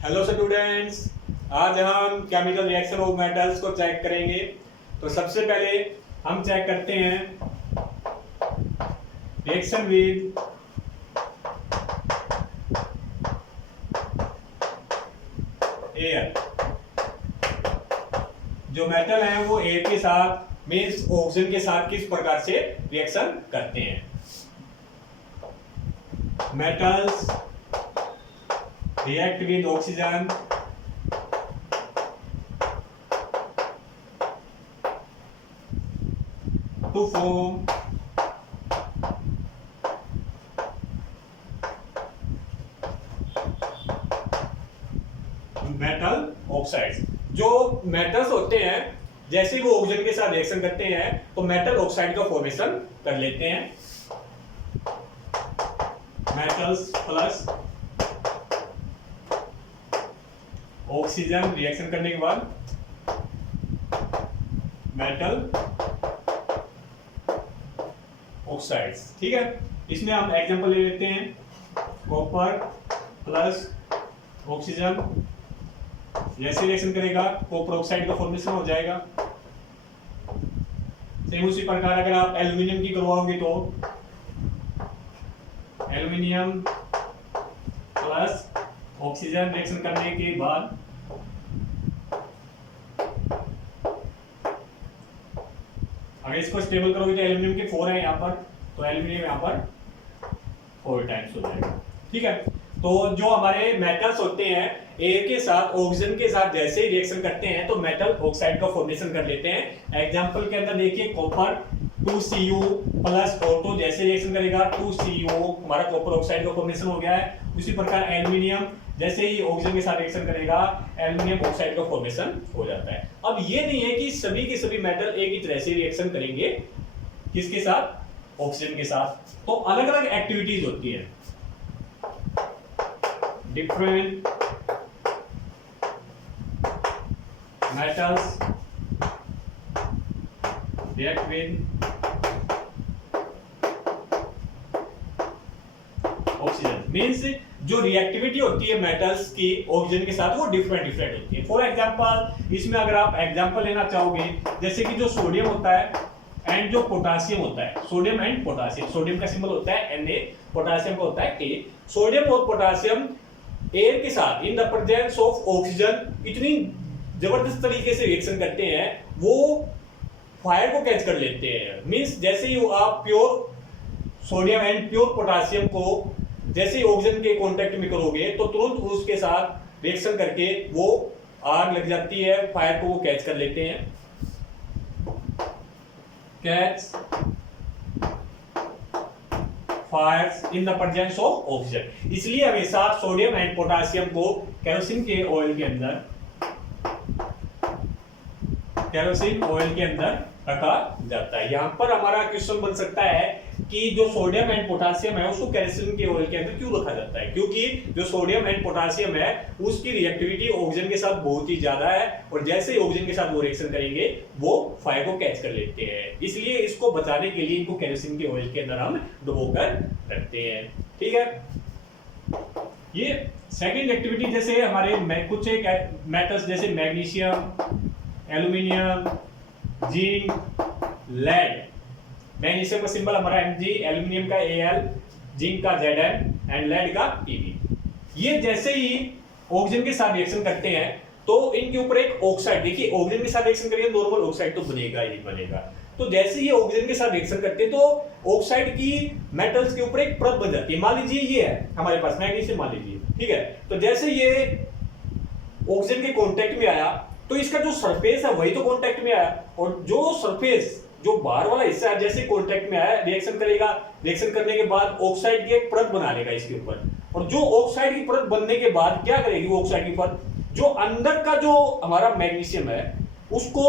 Hello students, आज हम chemical reaction of metals को चेक करेंगे। तो सबसे पहले हम चेक करते हैं रिएक्शन विद एयर। जो मेटल है वो एयर के साथ मीन्स ऑक्सीजन के साथ किस प्रकार से रिएक्शन करते हैं। Metals react with oxygen to form metal oxides. जो मेटल्स होते हैं जैसे ही वो ऑक्सीजन के साथ रिएक्शन करते हैं तो मेटल ऑक्साइड का फॉर्मेशन कर लेते हैं। मेटल्स प्लस ऑक्सीजन रिएक्शन करने के बाद मेटल ऑक्साइड्स। ठीक है, इसमें हम एग्जांपल ले लेते हैं। कॉपर प्लस ऑक्सीजन जैसे रिएक्शन करेगा कॉपर ऑक्साइड का फॉर्मेशन हो जाएगा। सेम उसी प्रकार अगर आप एल्यूमिनियम की करवाओगे तो एल्यूमिनियम प्लस ऑक्सीजन रिएक्शन करने के बाद अगर इसको स्टेबल करोगे तो एल्यूमिनियम के 4 है यहाँ पर, तो एल्यूमिनियम यहाँ पर 4 टाइम्स हो जाएगा। ठीक है, तो जो हमारे मेटल्स होते हैं एयर के साथ ऑक्सीजन के साथ जैसे ही रिएक्शन करते हैं तो मेटल ऑक्साइड का फॉर्मेशन कर लेते हैं। एग्जांपल के अंदर देखिए कॉपर 2Cu प्लस O2 जैसे रिएक्शन करेगा 2Cu हमारा कॉपर ऑक्साइड का फॉर्मेशन हो गया है। उसी प्रकार एल्यूमिनियम जैसे ही ऑक्सीजन के साथ रिएक्शन करेगा एल्यूमिनियम ऑक्साइड का फॉर्मेशन हो जाता है। अब ये नहीं है कि सभी के सभी मेटल एक ही तरह से रिएक्शन करेंगे किसके साथ, ऑक्सीजन के साथ। तो अलग अलग एक्टिविटीज होती है। Different metals react with oxygen means जो रिएक्टिविटी होती है मेटल्स की ऑक्सीजन के साथ वो डिफरेंट होती है। फॉर एग्जांपल इसमें अगर आप एग्जांपल लेना चाहोगे जैसे कि जो सोडियम होता है एंड जो पोटासियम होता है, सोडियम एंड पोटासियम, सोडियम का सिंबल होता है Na, पोटासियम का होता है K। सोडियम और पोटासियम एयर के साथ इन द प्रेजेंस ऑफ ऑक्सीजन इतनी जबरदस्त तरीके से रिएक्शन करते हैं वो फायर को कैच कर लेते हैं। मींस जैसे ही आप pure sodium and pure potassium को जैसे ही ऑक्सीजन के कांटेक्ट में करोगे तो तुरंत उसके साथ रिएक्शन करके वो आग लग जाती है, फायर को वो कैच कर लेते हैं। Catch fires in the presence of oxygen. इसलिए हमेशा सोडियम एंड पोटासियम को केरोसिन के ऑयल के अंदर रखा जाता है। यहाँ पर हमारा क्वेश्चन बन सकता है कि जो सोडियम एंड पोटासियम है उसको केरोसिन के ऑयल के अंदर क्यों रखा जाता है, क्योंकि जो सोडियम एंड पोटासियम है उसकी रिएक्टिविटी ऑक्सीजन के साथ बहुत ही ज्यादा है और जैसे ही ऑक्सीजन के साथ वो रिएक्शन करेंगे वो फायर को कैच कर लेते हैं। इसलिए इसको बचाने के लिए इनको केरोसिन के ऑयल के अंदर हम डुबोकर रखते हैं। ठीक है, ये सेकेंड एक्टिविटी जैसे हमारे कुछ एक मेटल्स जैसे magnesium, aluminium, zinc, lead. Magnesium का सिंबल हमारा Mg, एल्यूमिनियम का Al, जिंक का Zn एंड लेड का Pb। ये जैसे ही ऑक्सीजन के साथ रिएक्शन करते हैं तो इनके ऊपर एक ऑक्साइड, देखिए ऑक्सीजन के साथ रिएक्शन करेंगे नॉर्मल ऑक्साइड तो बनेगा ही बनेगा। तो जैसे ही ऑक्सीजन के साथ रिएक्शन करते हैं तो ऑक्साइड की मेटल्स के ऊपर एक परत बन जाती है। मान लीजिए ये है हमारे पास मैग्नीशियम, मान लीजिए, ठीक है। तो जैसे ये ऑक्सीजन के कांटेक्ट में आया तो इसका जो सरफेस है वही तो कांटेक्ट में आया और जो सरफेस जो बाहर वाला हिस्सा है जैसे कांटेक्ट में आया रिएक्शन करेगा, रिएक्शन करने के बाद ऑक्साइड की एक परत बना लेगा इसके ऊपर। और जो ऑक्साइड की परत बनने के बाद क्या करेगी वो ऑक्साइड की परत, जो अंदर का जो हमारा मैग्नीशियम है उसको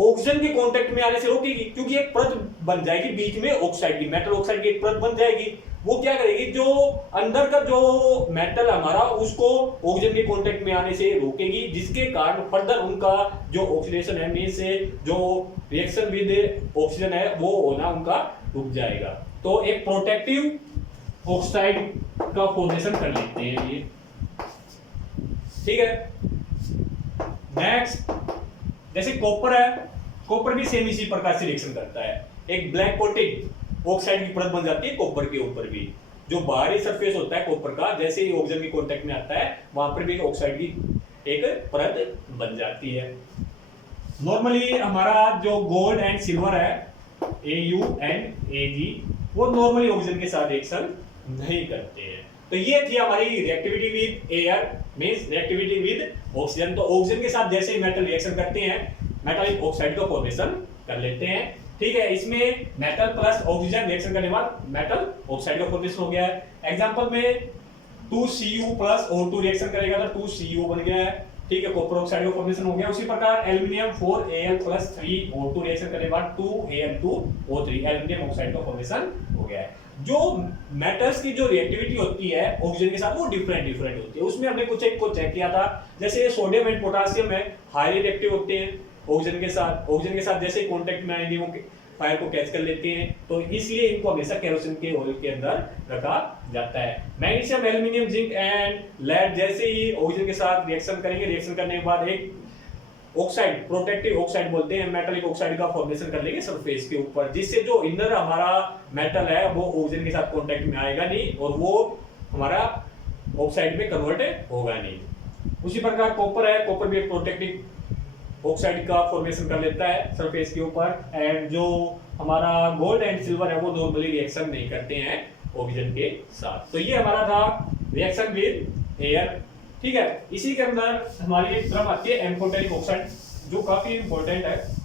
ऑक्सीजन के कांटेक्ट में आने से रोकेगी, क्योंकि एक परत बन जाएगी बीच में ऑक्साइड की, मेटल ऑक्साइड की एक परत बन जाएगी। वो क्या करेगी, जो अंदर का जो मेटल हमारा उसको ऑक्सीजन के कांटेक्ट में आने से रोकेगी, जिसके कारण फर्दर उनका जो ऑक्सीडेशन है मीन से जो रिएक्शन विद ऑक्सीजन है वो होना उनका रुक जाएगा। तो एक प्रोटेक्टिव ऑक्साइड का फॉर्मेशन कर लेते हैं ये। ठीक है। नेक्स्ट जैसे कॉपर है, कॉपर भी सेम इसी प्रकार से रिएक्शन करता है। एक ब्लैक कोटेड ऑक्साइड की परत बन जाती है कॉपर के ऊपर भी। जो बाहरी सरफेस होता है कॉपर का, जैसे ही ऑक्सीजन के कांटेक्ट में आता है वहां पर भी ऑक्साइड की एक परत बन जाती है। नॉर्मली हमारा जो गोल्ड एंड सिल्वर है AU एंड AG, वो नॉर्मली ऑक्सीजन के साथ रिएक्शन नहीं करते हैं। तो ये थी हमारी reactivity with air means reactivity with oxygen. तो ऑक्सीजन के साथ जैसे ही मेटल रिएक्शन करते हैं मेटालिक ऑक्साइड का फॉर्मेशन कर लेते हैं। ठीक है, इसमें मेटल प्लस ऑक्सीजन रिएक्शन करने के बाद मेटल ऑक्साइड का फॉर्मेशन हो गया है। एग्जांपल में 2Cu प्लस O2 रिएक्शन करेगा तो 2Cu बन गया है। ठीक है, कॉपर ऑक्साइड का फॉर्मेशन हो गया। उसी प्रकार aluminium 4Al plus 3O2 reaction करने के बाद 2Al2O3 एल्युमिनियम ऑक्साइड का फॉर्मेशन हो गया है। जो मेटल्स की जो रिएक्टिविटी होती है ऑक्सीजन के साथ वो डिफरेंट होती है। उसमें हमने कुछ एक को चेक किया था, जैसे सोडियम एंड पोटेशियम है हाईली रिएक्टिव होते हैं ऑक्सीजन के साथ जैसे कांटेक्ट में आएंगे वो फायर को कैच कर लेते हैं, तो इसलिए इनको हमेशा केरोसिन के ऑयल के अंदर रखा जाता है। Magnesium, aluminium, zinc and lead जैसे ही ऑक्सीजन के साथ रिएक्शन करेंगे, रिएक्शन करने के बाद एक ऑक्साइड, प्रोटेक्टिव ऑक्साइड बोलते हैं, मेटालिक ऑक्साइड का फॉर्मेशन कर लेंगे सरफेस के ऊपर, जिससे जो इनर हमारा मेटल है वो ऑक्सीजन के साथ कांटेक्ट में आएगा नहीं और वो हमारा ऑक्साइड में कन्वर्ट होगा नहीं। उसी प्रकार कॉपर है, कॉपर भी एक प्रोटेक्टिव ऑक्साइड का फॉर्मेशन कर लेता है सरफेस के ऊपर। एंड जो हमारा गोल्ड एंड सिल्वर है वो नॉर्मली रिएक्शन नहीं करते हैं ऑक्सीजन के साथ। तो ये हमारा था रिएक्शन विद एयर। ठीक है, इसी के अंदर हमारी एक तरफ आती है एम्फोटेरिक ऑक्साइड जो काफी इंपॉर्टेंट है।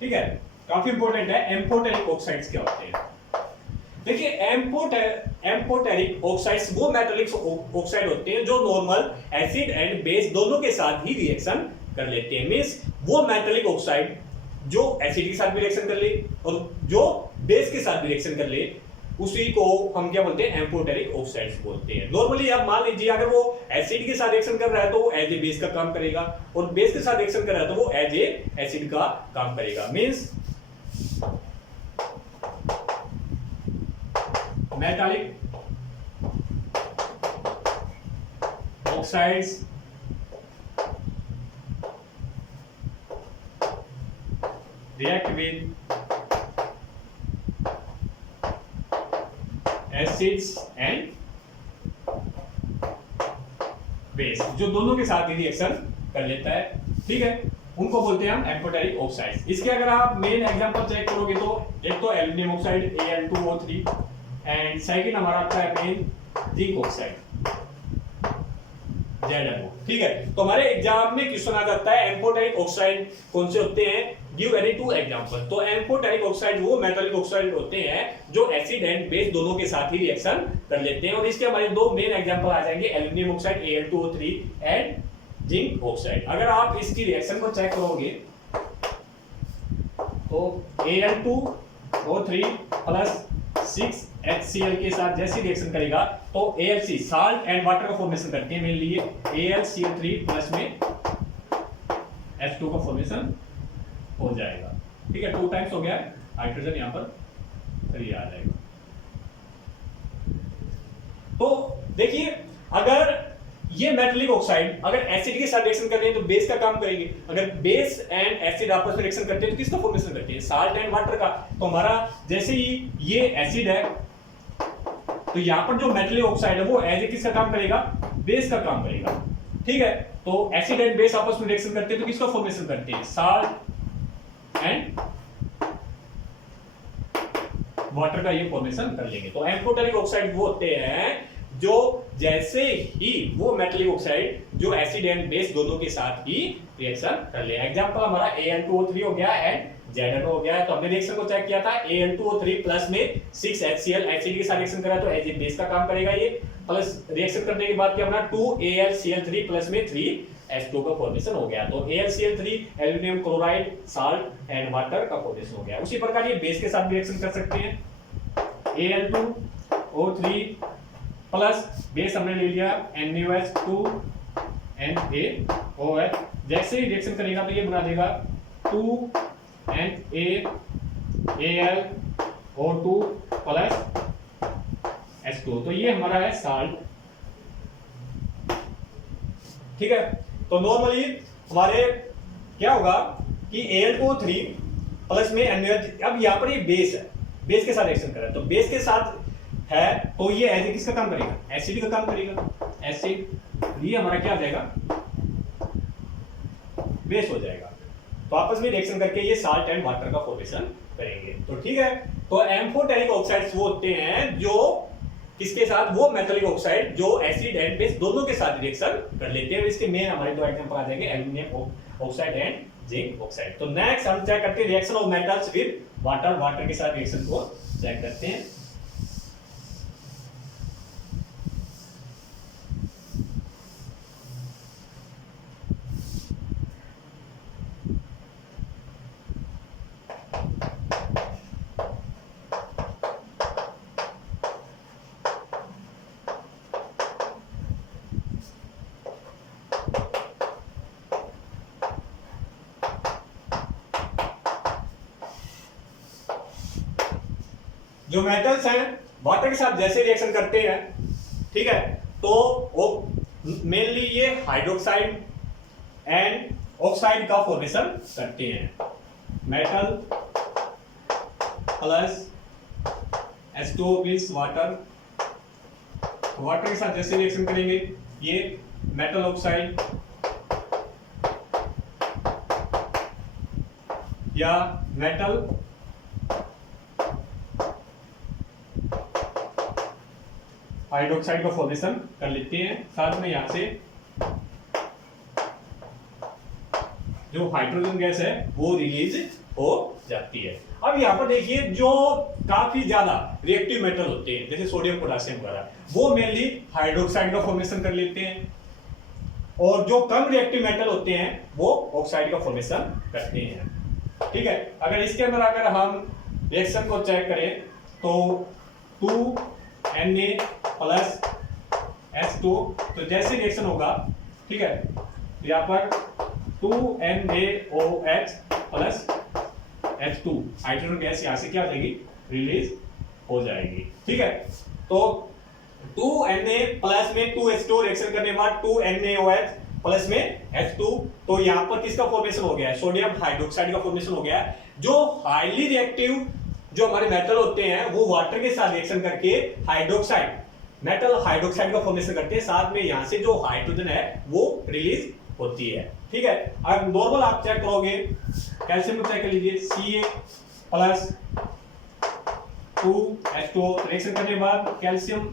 ठीक है, काफी इंपॉर्टेंट है। एम्फोटेरिक ऑक्साइड्स क्या होते हैं? देखिए, एम्फोटेरिक ऑक्साइड्स वो मेटालिक ऑक्साइड होते हैं जो नॉर्मल एसिड एंड बेस दोनों के साथ ही रिएक्शन कर लेते हैं। मींस वो मेटालिक ऑक्साइड जो एसिड के साथ भी रिएक्शन कर ले और जो बेस के साथ भी रिएक्शन कर ले, उसी को हम क्या बोलते हैं? एम्फोटेरिक ऑक्साइड्स बोलते हैं। नॉर्मली आप मान लीजिए अगर वो एसिड के साथ रिएक्शन कर रहा है तो वो एज ए बेस का काम करेगा और बेस के साथ रिएक्शन कर रहा है तो वो एज ए एसिड का काम करेगा। Means metallic oxides react with acids and base, जो दोनों के साथ ही रिएक्शन कर लेता है। ठीक है, उनको बोलते हैं हम एम्फोटेरिक ऑक्साइड्स। इसके अगर आप मेन एग्जांपल चेक करोगे तो एक तो aluminium oxide Al2O3 and second हमारा आता है मेन जिंक ऑक्साइड ZnO। ठीक है, तो हमारे एग्जाम में क्वेश्चन आ जाता है एम्फोटेरिक ऑक्साइड कौन से होते हैं, गिव एनी टू एग्जांपल। तो एम्फोटेरिक ऑक्साइड वो मेटालिक ऑक्साइड होते हैं जो एसिड एंड बेस दोनों के साथ ही रिएक्शन कर लेते हैं और इसके हमारे दो मेन एग्जांपल आ जाएंगे aluminium oxide Al2O3 and zinc oxide. अगर आप इसकी रिएक्शन को चेक करोगे तो Al2O3 प्लस 6HCl के साथ जैसे रिएक्शन करेगा तो AlC साल्ट एंड वाटर का फॉर्मेशन करते हैं। मेनली AlCl3 प्लस में H2 का फॉर्मेशन हो जाएगा। ठीक है, 2 टाइम्स हो गया है, हाइड्रोजन यहां पर 3 आ जाएगा। तो देखिए, अगर ये मेटालिक ऑक्साइड अगर एसिड के साथ रिएक्शन कर रहे हैं तो बेस का काम करेंगे। अगर बेस एंड एसिड आपस में रिएक्शन करते हैं तो किसका फॉर्मेशन करते हैं? साल्ट एंड वाटर का। तो हमारा जैसे ही ये एसिड है तो यहां पर जो मेटालिक ऑक्साइड है वो एज ए किसका काम करेगा? बेस का काम करेगा। ठीक है, तो एसिड एंड बेस आपस में रिएक्शन करते हैं तो किसका फॉर्मेशन करते हैं? साल्ट एंड वाटर का ये फॉर्मेशन कर लेंगे। तो एम्फोटेरिक ऑक्साइड वो होते हैं जो जैसे ही वो मेटालिक ऑक्साइड जो एसिड एंड बेस दोनों के साथ ही रिएक्शन कर ले। एग्जांपल हमारा Al2O3 हो गया एंड ZnO हो गया। तो हमने रिएक्शन को चेक किया था, Al2O3 प्लस में 6HCl एसिड के साथ रिएक्शन करा तो एज ए बेस का काम करेगा ये, प्लस रिएक्शन करने के बाद क्या बना 2AlCl3 प्लस में 3H2 का फॉर्मेशन हो गया। तो AlCl3 aluminium chloride, salt and water का फॉर्मेशन हो गया। उसी प्रकार ये बेस के साथ भी रिएक्शन कर सकते हैं। Al2O3 प्लस बेस हमने ले लिया NaOH2 NaOH। जैसे ही रिएक्शन करेगा तो ये बना देगा 2NaAlO2 प्लस H2। तो ये हमारा है साल्ट। ठीक है, तो नॉर्मली हमारे क्या होगा कि Al2O3 प्लस में NaOH। अब यहाँ पर ये बेस है, बेस के साथ रिएक्शन कर रहा है, तो बेस के साथ है तो ये एसिड किसका काम करेगा, एसिड का काम करेगा, एसिड। ये हमारा क्या हो जाएगा, बेस हो जाएगा। तो आपस में रिएक्शन करके ये साल्ट एंड वाटर का फॉर्मेशन करेंगे। तो ठीक है, तो M4 टैनिक ऑक्साइड्स वो होते हैं जो किसके साथ, वो मेटलिक ऑक्साइड जो एसिड एंड बेस दोनों के साथ रिएक्शन कर लेते हैं। इसके मेन हमारे दो एग्जांपल आ जाएंगे, aluminium oxide and zinc oxide. तो नेक्स्ट हम चेक करते हैं reaction of metals with water, water के साथ रिएक्शन को चेक करते हैं। जो मेटल्स हैं वाटर के साथ जैसे रिएक्शन करते हैं, ठीक है, तो वो मेनली ये हाइड्रोक्साइड एंड ऑक्साइड का फॉर्मेशन करते हैं। Metal plus H2O means water, water के साथ जैसे रिएक्शन करेंगे ये मेटल ऑक्साइड या मेटल हाइड्रोक्साइड का फॉर्मेशन कर लेते हैं। साथ में यहां से जो हाइड्रोजन गैस है वो रिलीज हो जाती है। अब यहाँ पर देखिए जो काफी ज्यादा रिएक्टिव मेटल होते हैं जैसे सोडियम पोटेशियम वगैरह, वो मेनली हाइड्रोक्साइड का फॉर्मेशन कर लेते हैं, और जो कम रिएक्टिव मेटल होते हैं वो ऑक्साइड का फॉर्मेशन करते हैं। ठीक है, अगर इसके अंदर अगर हम रिएक्शन को चेक करें तो 2Na प्लस H2, तो जैसे रिएक्शन होगा, ठीक है, यहाँ पर 2NaOH plus H2 hydrogen gas यहाँ से क्या हो जाएगी, रिलीज हो जाएगी। ठीक है, तो 2Na प्लस में 2H2 रिएक्शन करने के बाद 2NaOH प्लस में H2, तो यहाँ पर किसका फॉर्मेशन हो गया है, सोडियम हाइड्रोक्साइड का फॉर्मेशन हो गया है। जो हाईली रिएक्टिव जो हमारे मेटल होते हैं वो वाटर के साथ रिएक्शन करके हाइड्रोक्साइड, मेटल हाइड्रोक्साइड का फॉर्मेशन करते हैं, साथ में यहां से जो हाइड्रोजन है वो रिलीज होती है। ठीक है, अब नॉर्मल आप चेक करोगे, कैल्शियम को चेक कर लीजिए, Ca प्लस 2H2O रिएक्शन करने के बाद कैल्शियम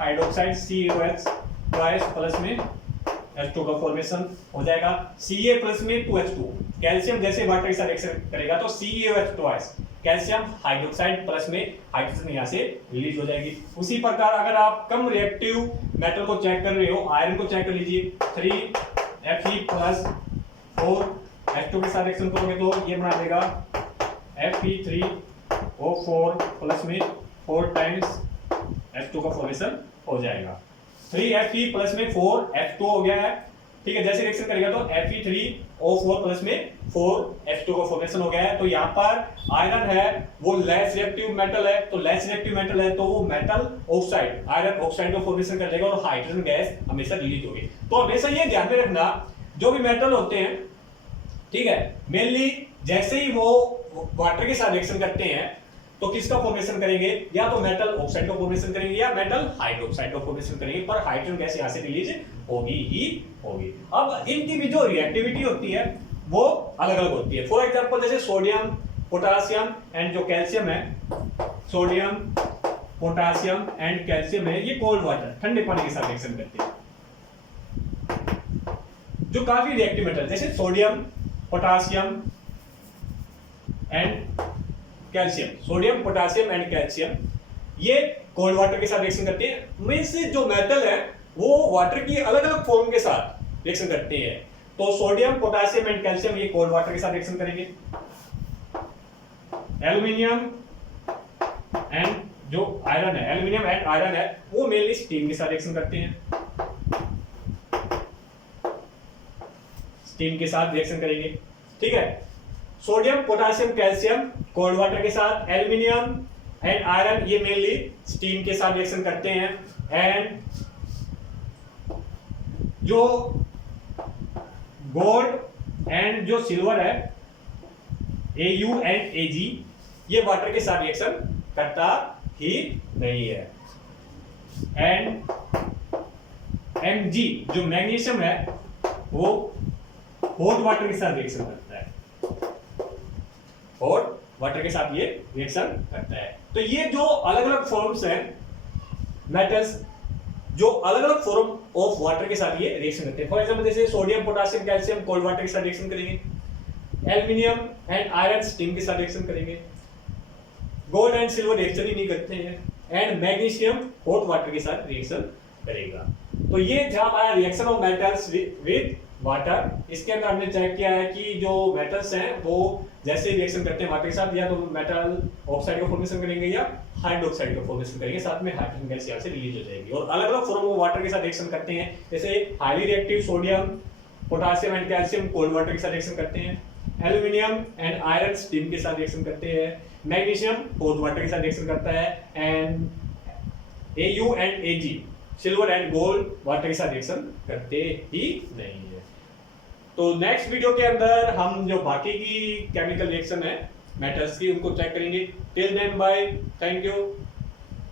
हाइड्रोक्साइड CaOH प्लस में H2 का फॉर्मेशन हो जाएगा। Ca प्लस में 2H2, कैल्शियम जैसे वाटर के साथ रिएक्शन करेगा तो CaOH कैल्शियम हाइड्रोक्साइड प्लस में हाइड्रोजन यहाँ से रिलीज हो जाएगी। उसी प्रकार अगर आप कम रिएक्टिव मेटल को चेक कर रहे हो, आयरन को चेक कर लीजिए, 3Fe प्लस 4H2 के साथ रिएक्शन करोगे तो ये बना देगा Fe3O4 प्लस में 4 टाइम्स H2 का फॉर्मेशन हो जाएगा। 3Fe प्लस में 4H2 हो गया है। ठीक है, जैसे रिएक्शन करेगा तो Fe3O4 प्लस में 4H2 का फॉर्मेशन हो गया है। तो यहाँ पर आयरन है वो लेस रिएक्टिव मेटल है, तो लेस रिएक्टिव मेटल है तो वो मेटल ऑक्साइड आयरन ऑक्साइड का फॉर्मेशन कर लेगा और हाइड्रोजन गैस हमेशा रिलीज होगी। तो हमेशा ये ध्यान में रखना, जो भी मेटल होते हैं, ठीक है, मेनली जैसे ही वो वाटर के साथ रिएक्शन करते हैं तो किसका फॉर्मेशन करेंगे, या तो मेटल ऑक्साइड का फॉर्मेशन करेंगे या मेटल हाइड्रोक्साइड का फॉर्मेशन करेंगे, पर हाइड्रोजन गैस यहाँ से रिलीज होगी ही होगी। अब इनकी भी जो रिएक्टिविटी होती है वो अलग अलग होती है। फॉर एग्जांपल जैसे सोडियम पोटासियम एंड जो कैल्शियम है, सोडियम पोटासियम एंड कैल्शियम है, ये कोल्ड वाटर ठंडे पानी के साथ रिएक्शन करते हैं। जो काफी रिएक्टिव मेटल जैसे sodium potassium and calcium, sodium potassium and calcium, ये कोल्ड वाटर के साथ रिएक्शन करते हैं। मींस जो मेटल है वो वाटर की अलग अलग फॉर्म के साथ रिएक्शन करते हैं। तो सोडियम पोटासियम एंड कैल्शियम ये कोल्ड वाटर के साथ रिएक्शन करेंगे। एल्यूमिनियम एंड जो आयरन है, एल्यूमिनियम एंड आयरन है, वो मेनली स्टीम के साथ रिएक्शन करते हैं, स्टीम के साथ रिएक्शन करेंगे, ठीक है। Sodium potassium calcium cold water के साथ, एल्यूमिनियम एंड आयरन ये मेनली स्टीम के साथ रिएक्शन करते हैं। एंड जो गोल्ड एंड जो सिल्वर है, Au एंड Ag, ये वाटर के साथ रिएक्शन करता ही नहीं है। एंड Mg जो मैग्नीशियम है वो हॉट वाटर के साथ रिएक्शन करता है, हॉट वाटर के साथ ये रिएक्शन करता है। तो ये जो अलग अलग फॉर्म्स हैं मेटल्स, जो अलग अलग फॉर्म ऑफ वाटर के साथ ये रिएक्शन करते हैं। फॉर एग्जांपल जैसे sodium potassium calcium cold water के साथ रिएक्शन करेंगे, एल्यूमिनियम एंड आयरन स्टीम के साथ रिएक्शन करेंगे, गोल्ड एंड सिल्वर रिएक्शन ही नहीं करते हैं, एंड मैग्नीशियम हॉट वाटर के साथ रिएक्शन करेगा। तो ये था हमारा reaction of metals with water. इसके अंदर हमने चेक किया है कि जो मेटल्स हैं वो जैसे रिएक्शन करते हैं वाटर के साथ, या तो मेटल ऑक्साइड का फॉर्मेशन करेंगे या हाइड्रोक्साइड का फॉर्मेशन करेंगे, साथ में हाइड्रोजन गैस यहाँ से रिलीज हो जाएगी। और अलग अलग फॉर्म ऑफ वाटर के साथ रिएक्शन करते हैं, जैसे highly reactive sodium potassium and calcium cold water के साथ रिएक्शन करते हैं, एल्यूमिनियम एंड आयरन स्टीम के साथ रिएक्शन करते हैं, मैग्नीशियम हॉट वाटर के साथ रिएक्शन करता है, and Au and Ag silver and gold water के साथ रिएक्शन करते ही नहीं है। तो नेक्स्ट वीडियो के अंदर हम जो बाकी की केमिकल रिएक्शन है मेटल्स की उनको चेक करेंगे। Till then bye, thank you.